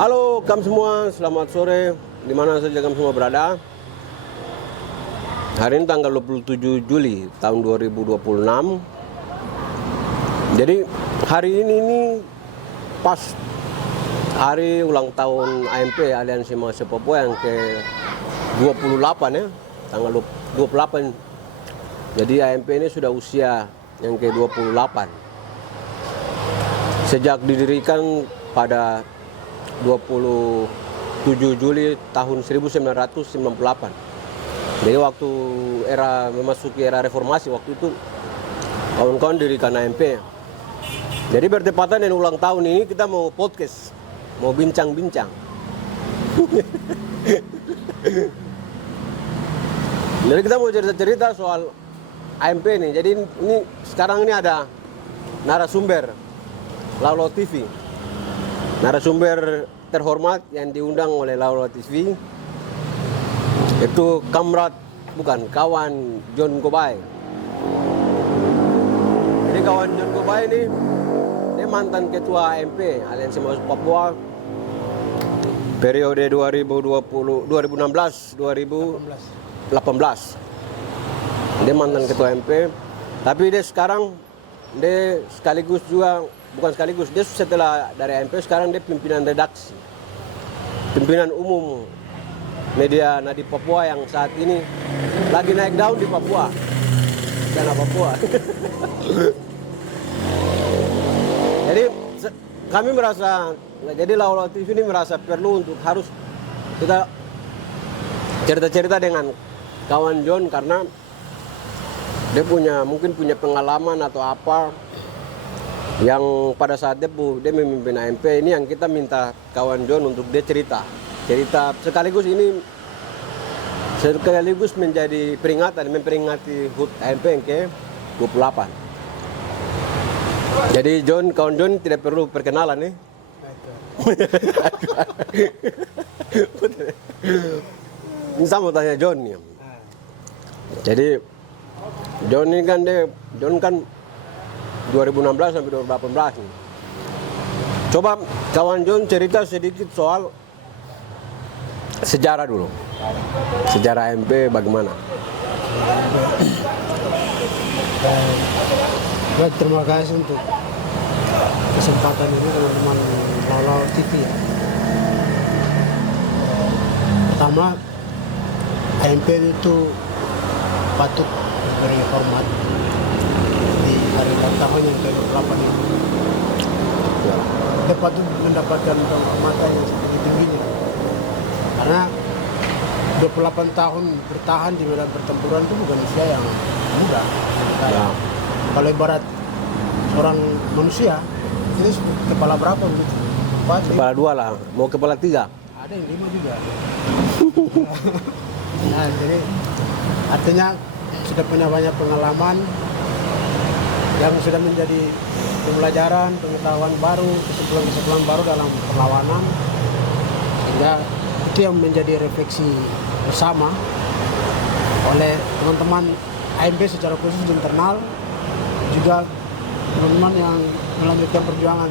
Halo kamu semua, selamat sore di mana saja kamu semua berada. Hari ini tanggal 27 Juli tahun 2026. Jadi hari ini pas hari ulang tahun AMP Aliansi Mahasiswa Papua yang ke-28 ya, tanggal 28. Jadi AMP ini sudah usia yang ke-28. Sejak didirikan pada 27 Juli tahun 1998. Jadi waktu memasuki era reformasi waktu itu kawan-kawan dirikan AMP. Jadi bertepatan dengan ulang tahun ini kita mau podcast, mau bincang-bincang. Jadi kita mau cerita-cerita soal AMP nih. Jadi ini sekarang ini ada narasumber Laulau TV. Narasumber terhormat yang diundang oleh Laulau TV itu kawan John Gobai. Jadi kawan John Gobai ini dia mantan ketua AMP Aliansi Mahasiswa Papua periode 2016-2018. Dia mantan ketua AMP, tapi dia sekarang dia sekaligus juga dia setelah dari AMP sekarang dia pimpinan redaksi, pimpinan umum media Nadi Papua yang saat ini lagi naik daun di Papua, tanah Papua. Jadi kami merasa, jadi Laulau TV ini merasa perlu untuk harus kita cerita-cerita dengan kawan John karena dia mungkin punya pengalaman atau apa yang pada saat dia memimpin AMP ini yang kita minta kawan John untuk dia cerita sekaligus menjadi memperingati HUT AMP yang ke-28. Jadi kawan John tidak perlu perkenalan nih. Ini saya mau tanya John nih. Jadi John kan 2016 sampai 2018 nih. Coba kawan John cerita sedikit soal sejarah dulu. Sejarah AMP bagaimana? Baik, terima kasih untuk kesempatan ini teman-teman Laulau TV ya. Pertama, AMP itu patut diberi hormat di hari ulang tahun yang ke-28 ini. Dia patut mendapatkan penghormatan yang setinggi tingginya. Karena 28 tahun bertahan di medan pertempuran itu bukan usia yang mudah. Ya. Kalau ibarat seorang manusia, ini kepala berapa begitu? Kepala 2 lah, mau kepala 3. Ada yang 5 juga. Nah, jadi artinya sudah punya banyak pengalaman yang sudah menjadi pembelajaran, pengetahuan baru, kesimpulan-kesimpulan baru dalam perlawanan, sehingga itu yang menjadi refleksi bersama oleh teman-teman AMP secara khusus di internal, juga teman-teman yang melanjutkan perjuangan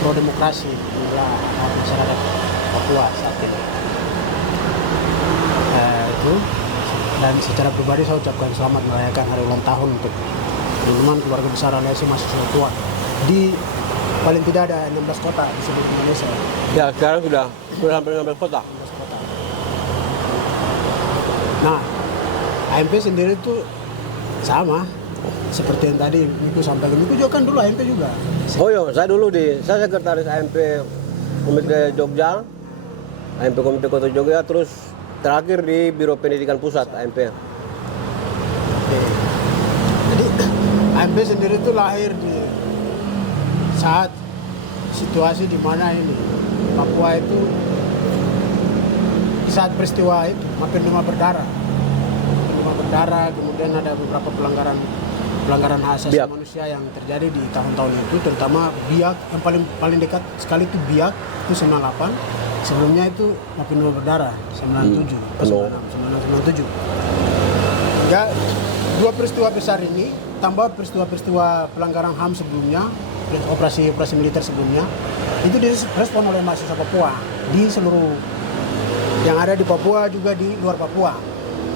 pro demokrasi di masyarakat Papua saat ini. Itu. Dan secara pribadi saya ucapkan selamat merayakan hari ulang tahun untuk teman-teman keluarga besar Aliansi Mahasiswa Papua di paling tidak ada 16 kota di seluruh Indonesia. Ya sekarang sudah hampir 16 kota. 16 kota. Nah, AMP sendiri itu sama seperti yang tadi Miku sampaikan. Miku juga kan dulu AMP juga. Oh iya, saya sekretaris AMP Komite Jogja, AMP Komite Kota Jogja, terus terakhir di Biro Pendidikan Pusat AMP. Oke. Jadi AMP sendiri itu lahir di saat situasi di mana ini Papua itu di saat peristiwa itu Mapenduma berdarah, kemudian ada beberapa pelanggaran hak asasi manusia yang terjadi di tahun-tahun itu, terutama Biak yang paling dekat sekali itu Biak itu 98. Sebelumnya itu Mapenduma berdarah 97, 97. Ya, dua peristiwa besar ini tambah peristiwa-peristiwa pelanggaran HAM sebelumnya operasi militer sebelumnya itu direspon oleh mahasiswa Papua di seluruh yang ada di Papua juga di luar Papua,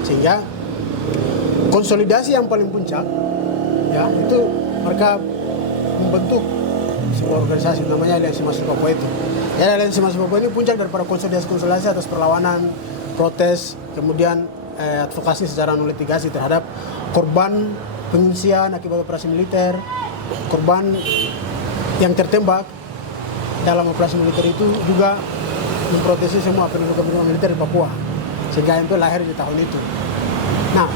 sehingga konsolidasi yang paling puncak ya itu mereka membentuk sebuah organisasi namanya Aliansi Mahasiswa Papua itu. Ya, Aliansi Mahasiswa Papua ini puncak daripada konsolidasi atas perlawanan, protes, kemudian advokasi secara non litigasi terhadap korban pengungsian akibat operasi militer, korban yang tertembak dalam operasi militer itu juga memproteksi semua pendudukan militer di Papua, sehingga AMP lahir di tahun itu. Nah,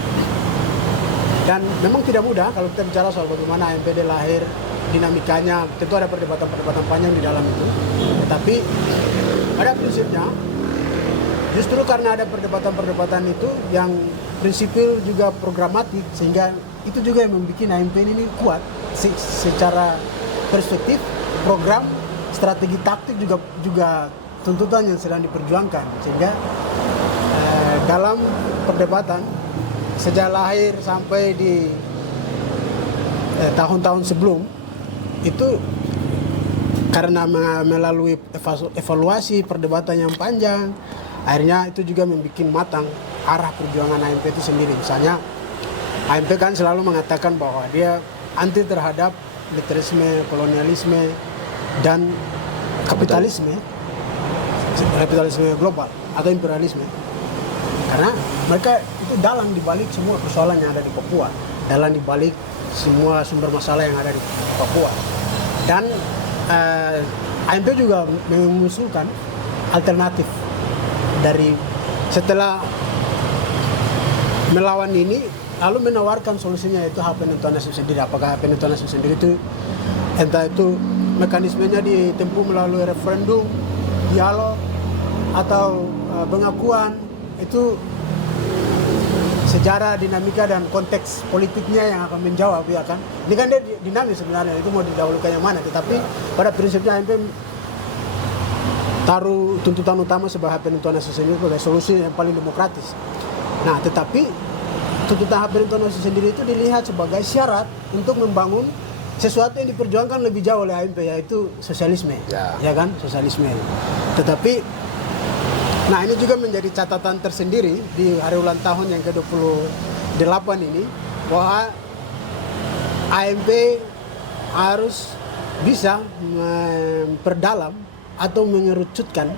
dan memang tidak mudah kalau kita bicara soal bagaimana AMPD lahir, dinamikanya, tentu ada perdebatan-perdebatan panjang di dalam itu. Tetapi pada prinsipnya, justru karena ada perdebatan-perdebatan itu yang prinsipil juga programatik, sehingga itu juga yang membuat AMP ini kuat secara perspektif, program, strategi taktik juga tuntutan yang sedang diperjuangkan, sehingga dalam perdebatan sejak lahir sampai di tahun-tahun sebelum itu, karena melalui evaluasi perdebatan yang panjang, akhirnya itu juga membuat matang arah perjuangan AMP itu sendiri. Misalnya AMP kan selalu mengatakan bahwa dia anti terhadap militerisme, kolonialisme, dan kapitalisme global atau imperialisme, karena mereka itu dalang dibalik semua persoalan yang ada di Papua, dalang dibalik semua sumber masalah yang ada di Papua. Dan AMP juga mengusulkan alternatif dari setelah melawan ini, lalu menawarkan solusinya, yaitu hak penentuan nasib sendiri. Apakah hak penentuan nasib sendiri itu entah itu mekanismenya ditempuh melalui referendum, dialog, atau pengakuan, itu sejarah, dinamika, dan konteks politiknya yang akan menjawab, ya kan. Ini kan dia dinamis sebenarnya, itu mau didahulukan yang mana. Tetapi pada prinsipnya AMP taruh tuntutan utama sebagai hak penentuan nasib sendiri sebagai solusi yang paling demokratis. Nah, tetapi tuntutan hak penentuan nasib sendiri itu dilihat sebagai syarat untuk membangun sesuatu yang diperjuangkan lebih jauh oleh AMP, yaitu sosialisme, ya kan, sosialisme. Tetapi, nah ini juga menjadi catatan tersendiri di hari ulang tahun yang ke-28 ini, bahwa AMP harus bisa memperdalam atau mengerucutkan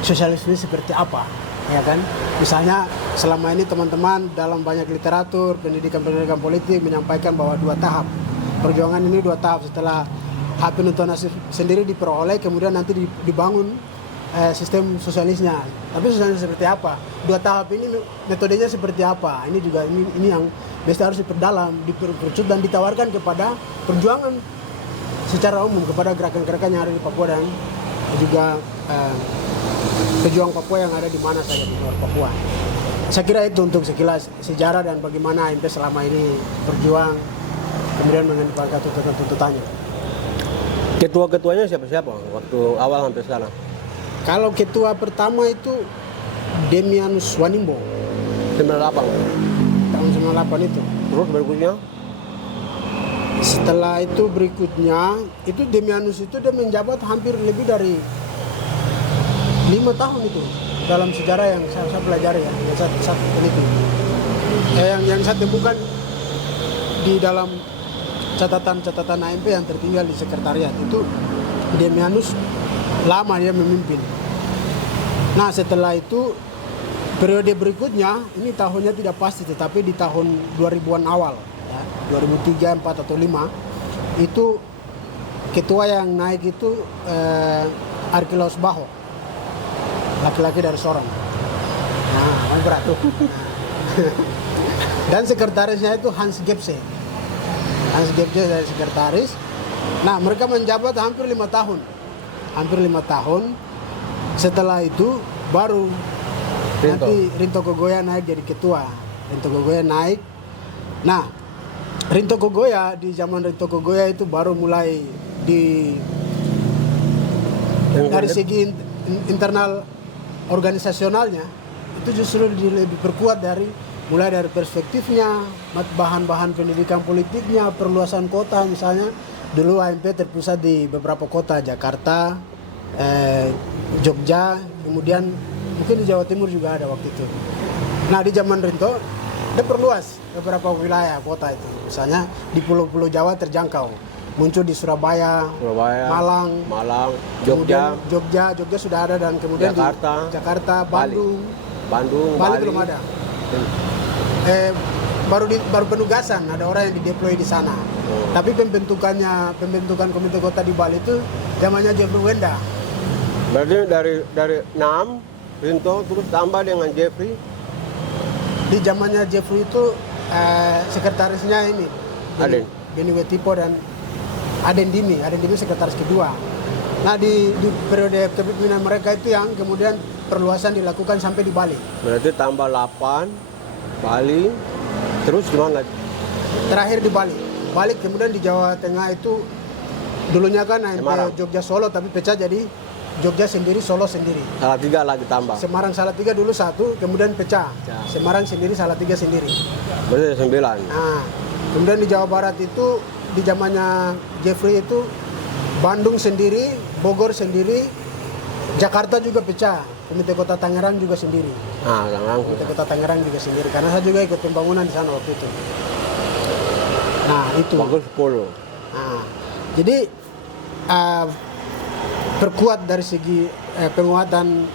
sosialisme seperti apa, ya kan. Misalnya selama ini teman-teman dalam banyak literatur, pendidikan politik menyampaikan bahwa 2 tahap. Perjuangan ini 2 tahap, setelah hak penentuan nasib sendiri diperoleh, kemudian nanti dibangun sistem sosialisnya. Tapi sosialisnya seperti apa? 2 tahap ini metodenya seperti apa? Ini juga ini yang mesti harus diperdalam, diperkerucut, dan ditawarkan kepada perjuangan secara umum, kepada gerakan-gerakan yang ada di Papua dan juga pejuang Papua yang ada di mana saja di luar Papua. Saya kira itu untuk sekilas sejarah dan bagaimana AMP selama ini berjuang, kemudian mengenai tuntutannya. Ketua-ketuanya siapa-siapa waktu awal sampai sekarang? Kalau ketua pertama itu Demianus Wanimbo 98. tahun 98 itu. Terus berikutnya? Setelah itu berikutnya itu Demianus itu dia menjabat hampir lebih dari 5 tahun itu dalam sejarah yang saya pelajari, ya, yang saya teliti. Yang saya temukan di dalam catatan AMP yang tertinggal di sekretariat itu, Demianus lama dia memimpin. Nah, setelah itu periode berikutnya, ini tahunnya tidak pasti, tetapi di tahun 2000-an awal, ya, 2003, 4 atau 5, itu ketua yang naik itu Arkilaus Baho, laki-laki dari Sorong. Nah, berat tuh. Dan sekretarisnya itu Hans Gebse. Hans Gebse dari sekretaris. Nah, mereka menjabat hampir 5 tahun. Hampir 5 tahun. Setelah itu baru nanti Rinto Gogoya naik jadi ketua. Rinto Gogoya naik. Nah, Rinto Gogoya, di zaman Rinto Gogoya itu baru mulai dari segi internal organisasionalnya itu justru lebih perkuat mulai dari perspektifnya, bahan-bahan pendidikan politiknya, perluasan kota misalnya, dulu AMP terpusat di beberapa kota, Jakarta, Jogja, kemudian mungkin di Jawa Timur juga ada waktu itu. Nah di zaman Rinto, dia perluas beberapa wilayah kota itu. Misalnya di pulau-pulau Jawa terjangkau, muncul di Surabaya, Malang, Jogja, Jogja sudah ada, dan kemudian Jakarta, Bandung, Bali belum ada. Baru penugasan, ada orang yang dideploy di sana. Tapi pembentukan komite kota di Bali itu zamannya Jeffrey Wenda. Berarti dari 6 Rinto terus tambah dengan Jeffrey. Di zamannya Jeffrey itu sekretarisnya ini Aden Beni Wetipo dan Aden Dimi sekretaris kedua. Nah di periode kepemimpinan mereka itu yang kemudian perluasan dilakukan sampai di Bali. Berarti tambah 8 Bali, terus gimana lagi? Terakhir di Bali, kemudian di Jawa Tengah itu dulunya kan AMP Jogja Solo, tapi pecah jadi Jogja sendiri, Solo sendiri. Salatiga lagi tambah. Semarang Salatiga dulu satu, kemudian pecah. Semarang sendiri, Salatiga sendiri. Berarti 9. Nah, kemudian di Jawa Barat itu di zamannya Jeffrey itu Bandung sendiri, Bogor sendiri, Jakarta juga pecah. Komite Kota Tangerang juga sendiri. Komite Kota Tangerang juga sendiri, karena saya juga ikut pembangunan di sana waktu itu. Nah itu. Bagus 10. Nah, jadi perkuat dari segi penguatan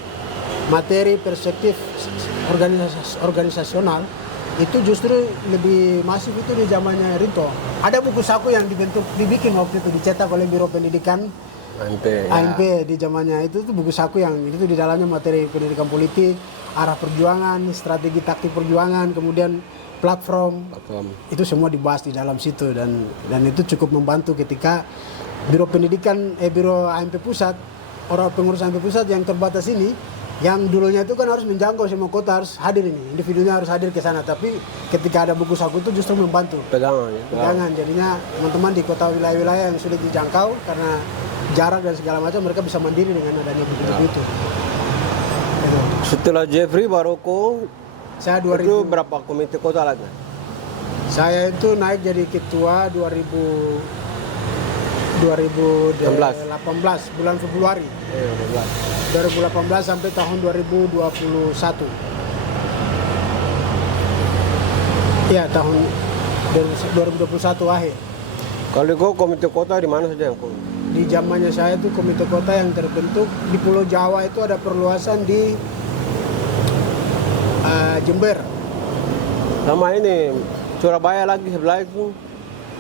materi, perspektif organisasional itu justru lebih masif itu di zamannya Rinto. Ada buku saku yang dibikin waktu itu, dicetak oleh Biro Pendidikan AMP di zamannya itu tuh buku saku yang itu di dalamnya materi pendidikan politik, arah perjuangan, strategi taktik perjuangan, kemudian platform. Itu semua dibahas di dalam situ, dan itu cukup membantu ketika Biro Pendidikan Biro AMP Pusat, orang pengurus AMP Pusat yang terbatas ini, yang dulunya itu kan harus menjangkau semua kota, harus hadir ini, individunya harus hadir ke sana, tapi ketika ada buku saku itu justru membantu. Pegangan, jadinya teman-teman di kota wilayah-wilayah yang sulit dijangkau karena jarak dan segala macam, mereka bisa mandiri dengan adanya buku-buku itu. Setelah Jeffrey Baroko, saya itu berapa komite kota lagi? Saya itu naik jadi ketua 2018 bulan Februari. 2018 sampai tahun 2021. Ya, tahun 2021 akhir. Kalau kau komite kota di mana saja yang kau? Di zamannya saya itu komite kota yang terbentuk di Pulau Jawa itu ada perluasan di Jember. Sama ini Surabaya lagi sebelah itu.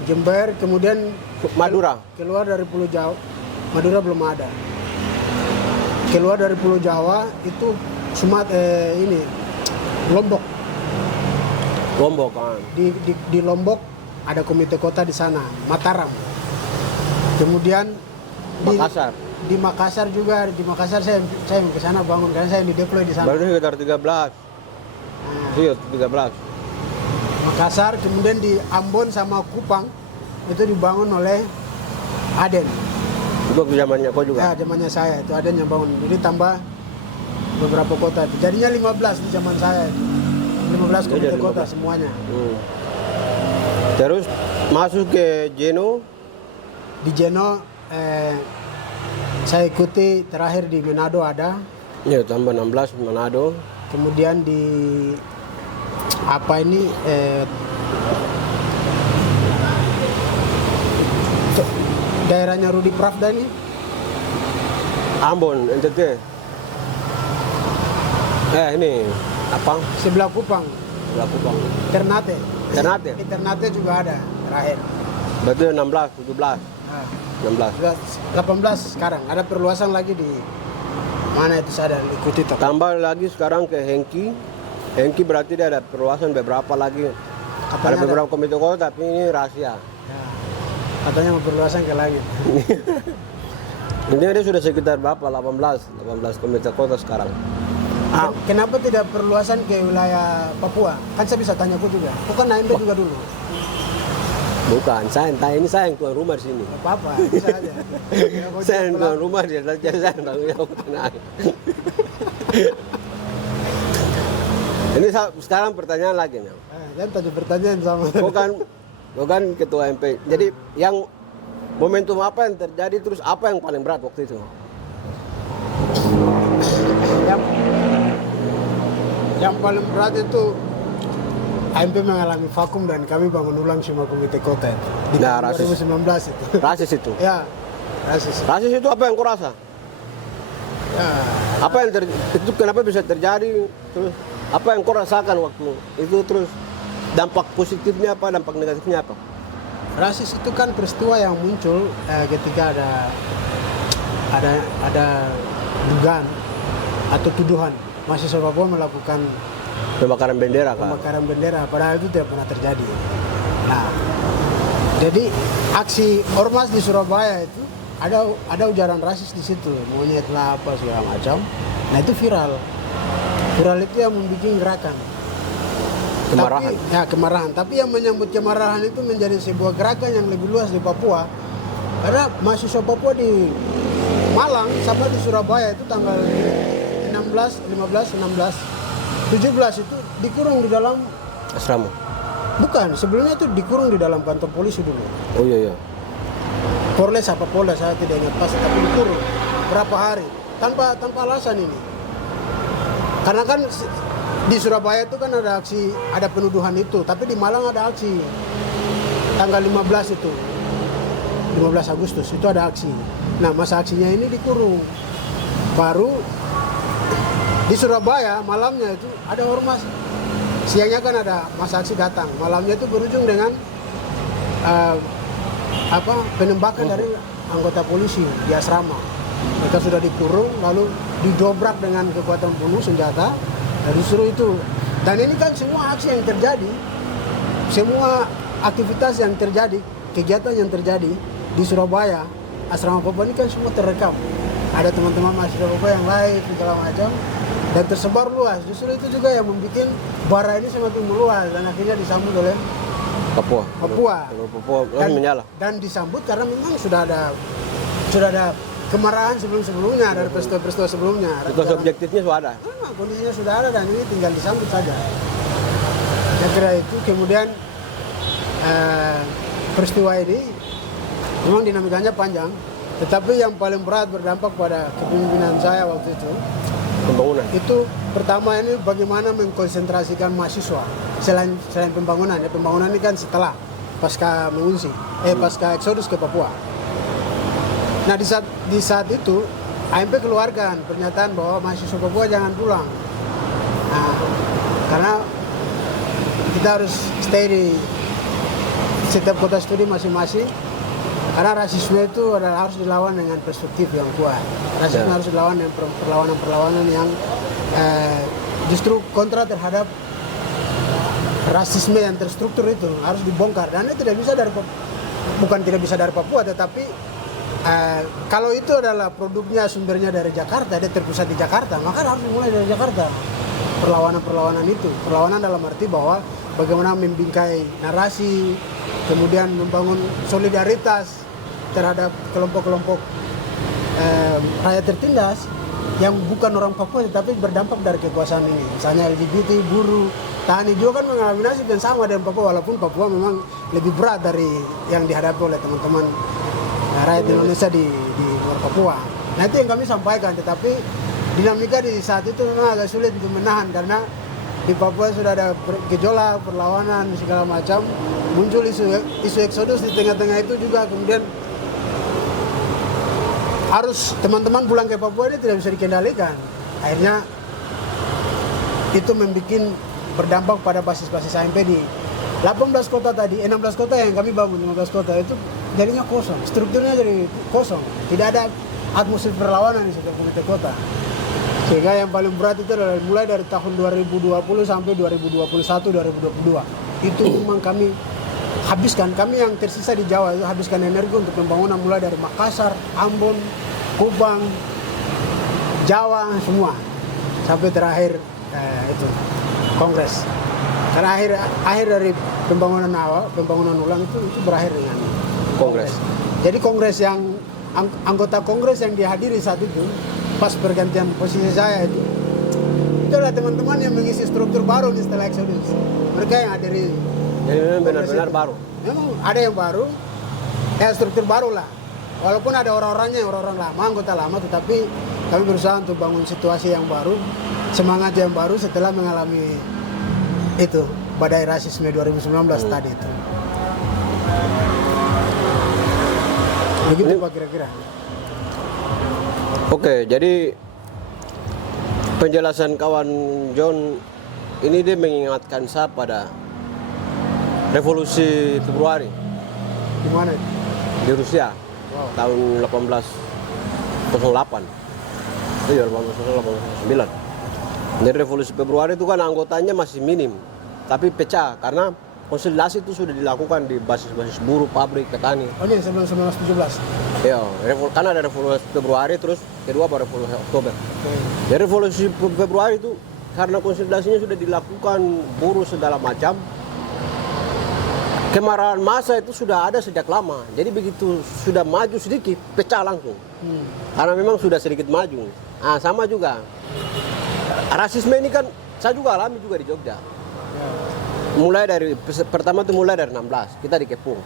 Jember, kemudian Madura. Keluar dari Pulau Jawa, Madura belum ada. Keluar dari Pulau Jawa itu ini Lombok kan. Di Lombok ada komite kota di sana, Mataram. Kemudian Makassar. Di Makassar juga, saya ke sana bangun karena saya dideploy di sana. Baru sekitar 13. Iya, 13. Makassar, kemudian di Ambon sama Kupang itu dibangun oleh Aden. Itu zamannya kau juga? Ya, zamannya saya itu Aden yang bangun. Jadi tambah beberapa kota itu. Jadinya 15 di zaman saya. 15 komite kota semuanya. Terus masuk ke Jeno. Di Jeno saya ikuti terakhir di Manado ada. Ya, tambah 16 Manado. Kemudian di daerahnya Rudi Pravda ini, Ambon, NTT. Ini apa? Sebelah Kupang. Ternate. Ternate juga ada terakhir. Berarti 16, 17. 18 sekarang. Ada perluasan lagi di mana itu saya ada ikuti. Tambah lagi sekarang ke Hengki. Hengki berarti dia ada perluasan beberapa lagi. Ada beberapa komite kota, tapi ini rahasia. Ya, katanya mau perluasan ke langit. Ini dia sudah sekitar berapa? 18 komite kota sekarang. Kenapa tidak perluasan ke wilayah Papua? Kan saya bisa tanya aku juga. Bukan AMP juga dulu. Bukan, saya yang tuan rumah di sini. Apa-apa, bisa aja. Saya yang tuan rumah dia saja, saya yang tanggung jawab tenang. Ini sekarang pertanyaan lagi nih. Jangan tanya pertanyaan sama. Kau kan ketua MP. Jadi yang momentum apa yang terjadi, terus apa yang paling berat waktu itu? Yang paling berat itu AMP mengalami vakum dan kami bangun ulang semua komite kota itu. Di Nah, tahun rasis. 2019 itu. Rasis itu. Ya, rasis. Rasis itu apa yang kau rasa? Ya, Apa yang itu kenapa bisa terjadi? Terus apa yang kau rasakan waktu itu? Terus dampak positifnya apa, dampak negatifnya apa? rasis itu kan peristiwa yang muncul ketika ada dugaan atau tuduhan mahasiswa Papua melakukan Pembakaran bendera kan? pembakaran bendera, padahal itu tidak pernah terjadi. Nah, jadi aksi ormas di Surabaya itu ada ujaran rasis di situ, monyet lah apa segala macam. Nah itu viral itu yang membuat gerakan. Kemarahan. Tapi, ya kemarahan. Tapi yang menyambut kemarahan itu menjadi sebuah gerakan yang lebih luas di Papua. Karena mahasiswa Papua di Malang sama di Surabaya itu tanggal 16, 15, 16, 17 itu dikurung di dalam Asrama. bukan, sebelumnya itu dikurung di dalam kantor polisi dulu. Oh iya. Polres apa Polda saya tidak ingat pasti, tapi dikurung berapa hari tanpa alasan ini. Karena kan di Surabaya itu kan ada penuduhan itu, tapi di Malang ada aksi tanggal 15 itu, 15 Agustus itu ada aksi. Nah masa aksinya ini dikurung. Baru di Surabaya malamnya itu ada ormas, siangnya kan ada masa aksi datang, malamnya itu berujung dengan penembakan dari anggota polisi di asrama. Mereka sudah dikurung lalu didobrak dengan kekuatan penuh senjata. Dan disuruh itu, dan ini kan semua aksi yang terjadi, semua aktivitas yang terjadi, kegiatan yang terjadi di Surabaya, asrama Papua ini kan semua terekam. Ada teman-teman mahasiswa Papua yang live segala macam dan tersebar luas. Justru itu juga yang membuat bara ini semakin meluas dan akhirnya disambut oleh Papua. Papua langsung menyala. dan disambut karena memang sudah ada kemarahan sebelumnya dari peristiwa sebelumnya. Because objektifnya sudah ada. Kondisinya sudah ada dan ini tinggal disambut saja. Saya kira itu. Kemudian peristiwa ini memang dinamikanya panjang, tetapi yang paling berat berdampak pada kepemimpinan saya waktu itu. Pembangunan. Itu pertama ini bagaimana mengkonsentrasikan mahasiswa selain pembangunan. Ya, pembangunan ini kan setelah pasca mengungsi, pasca eksodus ke Papua. Nah di saat itu AMP keluarkan pernyataan bahwa mahasiswa Papua jangan pulang. Nah, karena kita harus stay di setiap kota studi masing-masing. Karena rasisme itu harus dilawan dengan perspektif yang kuat. Rasisme harus dilawan dengan perlawanan yang justru kontra terhadap rasisme yang terstruktur itu harus dibongkar. Dan itu bukan tidak bisa dari Papua, tetapi kalau itu adalah produknya sumbernya dari Jakarta, dia terpusat di Jakarta, maka harus dimulai dari Jakarta. Perlawanan itu, perlawanan dalam arti bahwa bagaimana membingkai narasi, kemudian membangun solidaritas terhadap kelompok-kelompok rakyat tertindas yang bukan orang Papua tetapi berdampak dari kekuasaan ini. Misalnya LGBT, buruh, tani juga kan mengalami nasib yang sama dengan Papua, walaupun Papua memang lebih berat dari yang dihadapi oleh teman-teman rakyat Indonesia di luar Papua. Nah itu yang kami sampaikan, tetapi dinamika di saat itu memang agak sulit untuk menahan karena di Papua sudah ada gejolak, perlawanan, segala macam. Muncul isu eksodus di tengah-tengah itu juga, kemudian harus teman-teman pulang ke Papua ini tidak bisa dikendalikan. Akhirnya itu membuat berdampak pada basis-basis AMP di 18 kota tadi, 16 kota yang kami bangun, 15 kota itu jadinya kosong, strukturnya jadi kosong. Tidak ada atmosfer perlawanan di setiap komite kota. Sehingga yang paling berat itu adalah mulai dari tahun 2020 sampai 2021-2022. Itu memang kami habiskan, kami yang tersisa di Jawa itu habiskan energi untuk pembangunan mulai dari Makassar, Ambon, Kubang, Jawa, semua. Sampai terakhir itu Kongres. Karena akhir dari pembangunan ulang itu berakhir dengan Kongres. Jadi Kongres yang anggota Kongres yang dihadiri saat itu pas pergantian posisi saya itu adalah teman-teman yang mengisi struktur baru nih setelah Exodus. Mereka yang hadiri. Jadi memang benar-benar baru. Memang ada yang baru struktur baru lah. Walaupun ada orang-orangnya, orang-orang lama, anggota lama, tetapi kami berusaha untuk bangun situasi yang baru, semangat yang baru setelah mengalami itu badai rasisme 2019 tadi itu. Begitu Pak kira-kira. Oke, jadi penjelasan kawan John ini dia mengingatkan saya pada revolusi Februari Di mana? di Rusia tahun 1808. Iya, 1809. Jadi revolusi Februari itu kan anggotanya masih minim, tapi pecah karena konsolidasi itu sudah dilakukan di basis-basis buruh, pabrik, petani. Oh ini sebelum 1917. Ya, kan ada revolusi Februari, terus kedua baru revolusi Oktober. Jadi revolusi Februari itu karena konsolidasinya sudah dilakukan buruh segala macam, kemarahan massa itu sudah ada sejak lama. Jadi begitu sudah maju sedikit, pecah langsung. Karena memang sudah sedikit maju. Nah, sama juga. Rasisme ini kan saya juga alami juga di Jogja. Mulai dari pertama itu mulai dari 16, kita dikepung.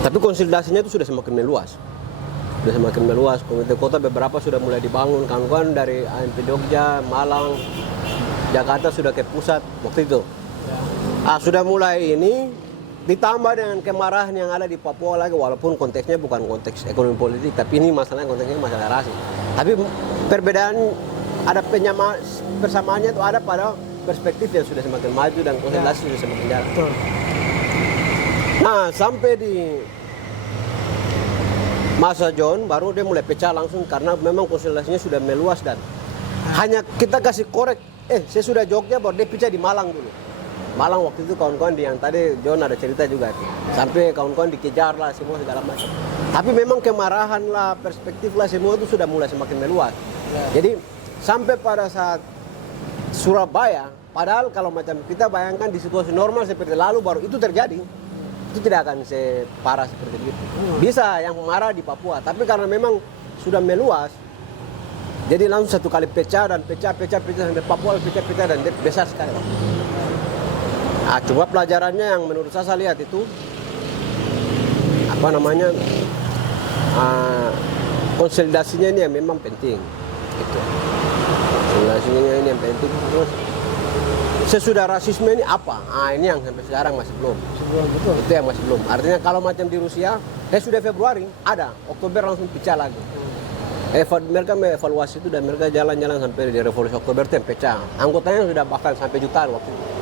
Tapi konsolidasinya itu sudah semakin meluas. Sudah semakin meluas. Komite kota beberapa sudah mulai dibangun. Kawan-kawan dari AMP Jogja, Malang, Jakarta sudah ke pusat waktu itu. Sudah mulai ini ditambah dengan kemarahan yang ada di Papua lagi, walaupun konteksnya bukan konteks ekonomi politik, tapi ini masalahnya konteksnya masalah rasis. Tapi perbedaan ada persamaannya itu ada pada perspektif yang sudah semakin maju dan konsolidasi sudah semakin jalan. Nah, sampai di masa John baru dia mulai pecah langsung karena memang konsolidasinya sudah meluas dan hanya kita kasih korek, saya sudah Jogja baru dia pecah di Malang dulu. Malang waktu itu kawan-kawan yang tadi John ada cerita juga sampai kawan-kawan dikejar lah semua segala macam. Tapi memang kemarahan lah, perspektif lah semua itu sudah mulai semakin meluas. Jadi sampai pada saat Surabaya, padahal kalau macam kita bayangkan di situasi normal seperti lalu baru itu terjadi, itu tidak akan separah seperti itu. Bisa yang marah di Papua, tapi karena memang sudah meluas, jadi langsung satu kali pecah dan pecah sampai Papua pecah dan besar sekali. Coba pelajarannya yang menurut saya lihat itu konsolidasinya ini yang memang penting. Gitu. Konsolidasinya ini yang penting. Terus sesudah rasisme ini apa? Ini yang sampai sekarang masih belum. Betul. Itu yang masih belum. Artinya kalau macam di Rusia, sudah Februari ada, Oktober langsung pecah lagi. Mereka mengevaluasi itu dan mereka jalan-jalan sampai di revolusi Oktober itu yang pecah. Anggotanya sudah bahkan sampai jutaan waktu itu.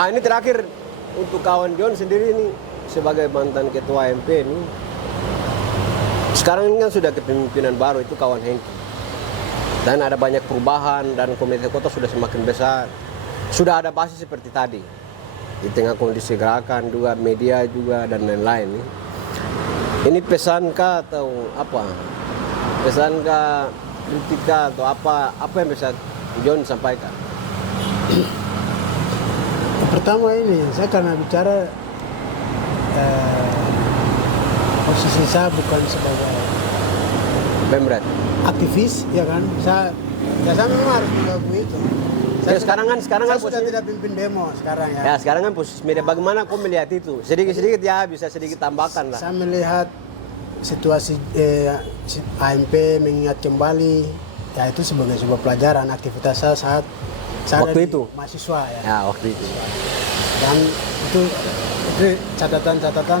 Ini terakhir untuk kawan John sendiri ini sebagai mantan ketua MP ini. Sekarang ini kan sudah kepemimpinan baru itu kawan Hengki. Dan ada banyak perubahan dan komite kota sudah semakin besar. Sudah ada basis seperti tadi. Di tengah kondisi gerakan juga, media juga dan lain-lain. Ini pesankah atau apa? Pesankah, kritika atau apa yang bisa John sampaikan? Pertama ini, saya karena bicara posisi saya bukan sebagai Pemret aktivis, ya kan? Saya memang harus mengakui itu. Sekarang kan saya sudah tidak pimpin demo sekarang ya. Ya sekarang kan posisi media. Bagaimana kau melihat itu? Sedikit-sedikit ya bisa sedikit tambahkan lah. Saya melihat situasi AMP mengingat kembali, ya itu sebagai sebuah pelajaran aktivitas saya saat saya waktu ada itu di mahasiswa ya. Ya waktu itu. Dan itu catatan-catatan.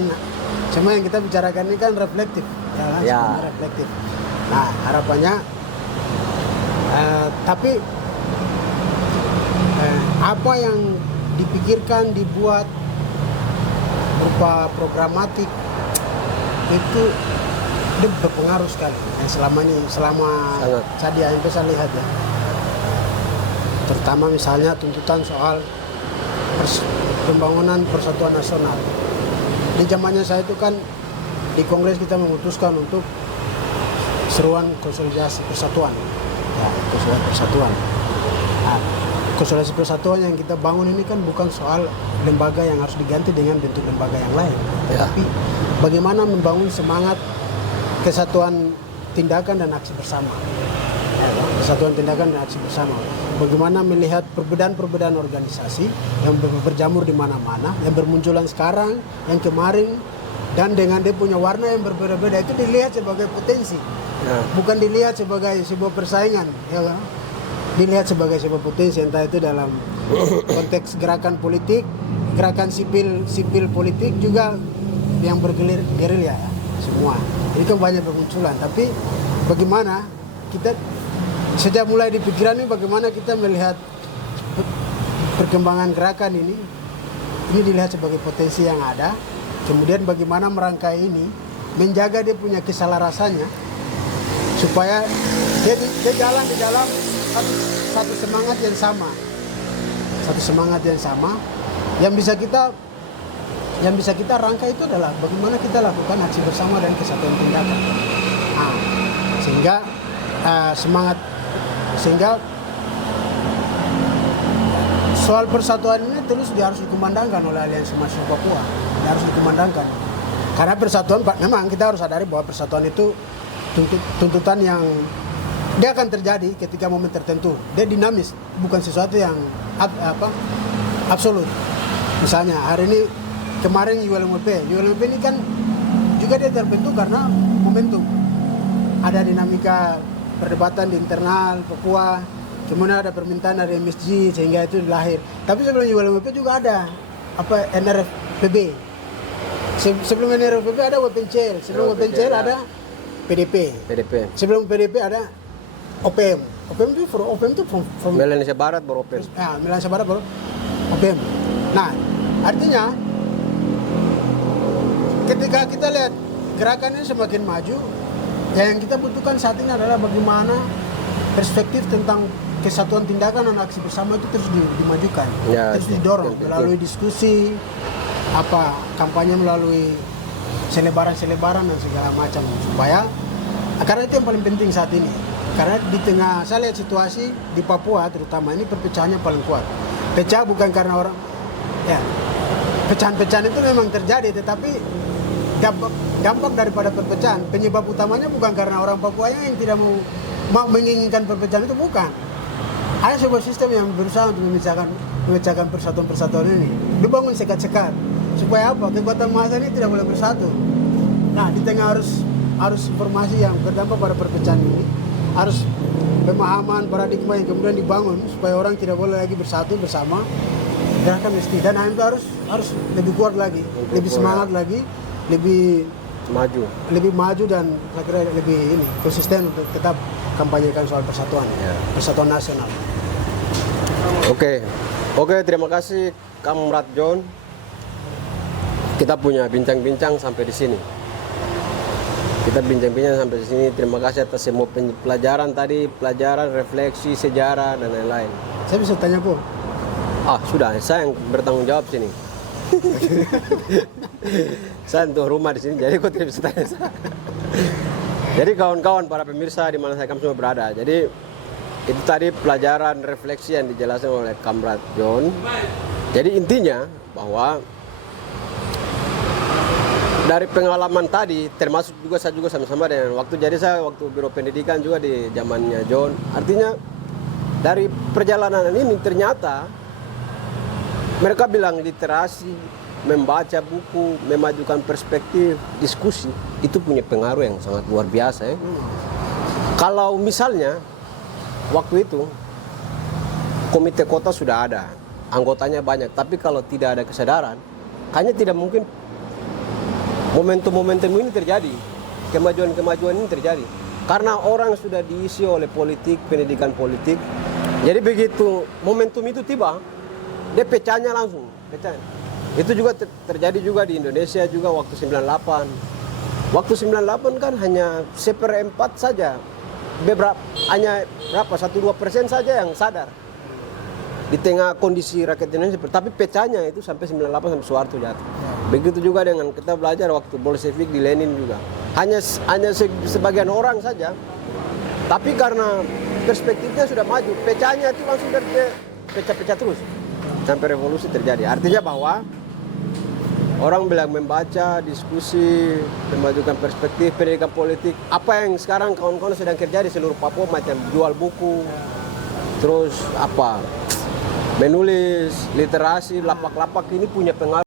Cuma yang kita bicarakan ini kan reflektif, ya kan? Ya. Reflektif. Nah harapannya, tapi apa yang dipikirkan, dibuat berupa programatik itu dia berpengaruh sekali. Selama Sangat. saya di AMP saya lihat ya. Terutama misalnya tuntutan soal pembangunan persatuan nasional. Di zamannya saya itu kan di Kongres kita memutuskan untuk seruan konsolidasi persatuan. Ya, konsolidasi persatuan. Nah, konsolidasi persatuan yang kita bangun ini kan bukan soal lembaga yang harus diganti dengan bentuk lembaga yang lain, tetapi bagaimana membangun semangat kesatuan tindakan dan aksi bersama. Ya, Kesatuan Tindakan dan Aksi Bersama. Bagaimana melihat perbedaan-perbedaan organisasi yang berjamur di mana-mana, yang bermunculan sekarang, yang kemarin, dan dengan dia punya warna yang berbeda-beda, itu dilihat sebagai potensi, bukan dilihat sebagai sebuah persaingan, ya kan? Dilihat sebagai sebuah potensi, entah itu dalam konteks gerakan politik, gerakan sipil politik juga yang bergerilya, ya, semua. Ini kan banyak bermunculan, tapi bagaimana kita sejak mulai di pikiran ini, bagaimana kita melihat perkembangan gerakan ini dilihat sebagai potensi yang ada. Kemudian bagaimana merangkai ini, menjaga dia punya keselarasannya, supaya dia jalan di dalam satu semangat yang sama. Satu semangat yang sama, yang bisa kita rangkai itu adalah bagaimana kita lakukan aksi bersama dan kesatuan tindakan. Nah, sehingga soal persatuan ini terus harus dikumandangkan oleh Aliansi Mahasiswa Papua. Harus dikumandangkan. Karena persatuan, memang kita harus sadari bahwa persatuan itu tuntutan yang dia akan terjadi ketika momen tertentu. Dia dinamis, bukan sesuatu yang absolut. Misalnya hari ini, kemarin ULMP ini kan juga dia terbentuk karena momentum. Ada dinamika perdebatan di internal Papua, kemudian ada permintaan dari MSG sehingga itu lahir. Tapi sebelum ULMP juga ada NRFPB. Sebelum NRFPB ada WPNCL, sebelum WPNCL ada PDP. Sebelum PDP ada OPM. OPM itu from Indonesia Barat baru OPM. Ya, Indonesia Barat baru OPM. Nah, artinya ketika kita lihat gerakan ini semakin maju, yang kita butuhkan saat ini adalah bagaimana perspektif tentang kesatuan tindakan dan aksi bersama itu terus dimajukan, terus didorong melalui diskusi, kampanye melalui selebaran dan segala macam, supaya karena itu yang paling penting saat ini. Karena di tengah saya lihat situasi di Papua terutama ini perpecahannya paling kuat. Pecah bukan karena orang, ya pecahan-pecahan itu memang terjadi, tetapi dampak daripada perpecahan, penyebab utamanya bukan karena orang Papua yang tidak mau menginginkan perpecahan, itu bukan. Ada sebuah sistem yang berusaha untuk memecahkan persatuan-persatuan ini. Dibangun sekat-sekat. Supaya apa? Kekuatan massa ini tidak boleh bersatu. Nah, di tengah harus informasi yang berdampak pada perpecahan ini, harus pemahaman paradigma yang kemudian dibangun supaya orang tidak boleh lagi bersatu bersama. Gerakan mesti, dan itu harus lebih kuat lagi, lebih semangat lagi, lebih maju dan saya kira lebih konsisten untuk tetap kampanyekan soal persatuan, persatuan nasional. Oke, terima kasih Kamrat John. Kita punya bincang-bincang sampai di sini. Terima kasih atas semua pelajaran tadi, refleksi, sejarah dan lain-lain. Saya bisa tanya, Bu? Sudah, saya yang bertanggung jawab sini. Saya untuk rumah di sini, jadi kok tidak bisa tanya saya. Jadi kawan-kawan, para pemirsa di mana kami semua berada. Jadi itu tadi pelajaran refleksi yang dijelaskan oleh Kamrat John. Jadi intinya bahwa dari pengalaman tadi, termasuk juga saya juga sama-sama dengan waktu Biro Pendidikan juga di zamannya John. Artinya dari perjalanan ini ternyata mereka bilang literasi, membaca buku, memajukan perspektif, diskusi, itu punya pengaruh yang sangat luar biasa ya. Kalau misalnya waktu itu komite kota sudah ada, anggotanya banyak, tapi kalau tidak ada kesadaran, kayaknya tidak mungkin momentum-momentum ini terjadi, kemajuan-kemajuan ini terjadi. Karena orang sudah diisi oleh politik, pendidikan politik. Jadi begitu momentum itu tiba, dia pecahnya langsung, pecah. Itu juga terjadi juga di Indonesia juga waktu 98. Waktu 98 kan hanya 1/4 saja, hanya berapa 1-2% saja yang sadar di tengah kondisi rakyat Indonesia. Tapi pecahnya itu sampai 98 sampai Soeharto jatuh. Begitu juga dengan kita belajar waktu Bolshevik di Lenin juga. Hanya sebagian orang saja. Tapi karena perspektifnya sudah maju, pecahnya itu langsung pecah-pecah terus sampai revolusi terjadi. Artinya bahwa orang bilang membaca, diskusi, memajukan perspektif pendidikan politik. Apa yang sekarang kawan-kawan sedang kerja di seluruh Papua, macam jual buku, terus apa, menulis, literasi, lapak-lapak ini punya pengaruh.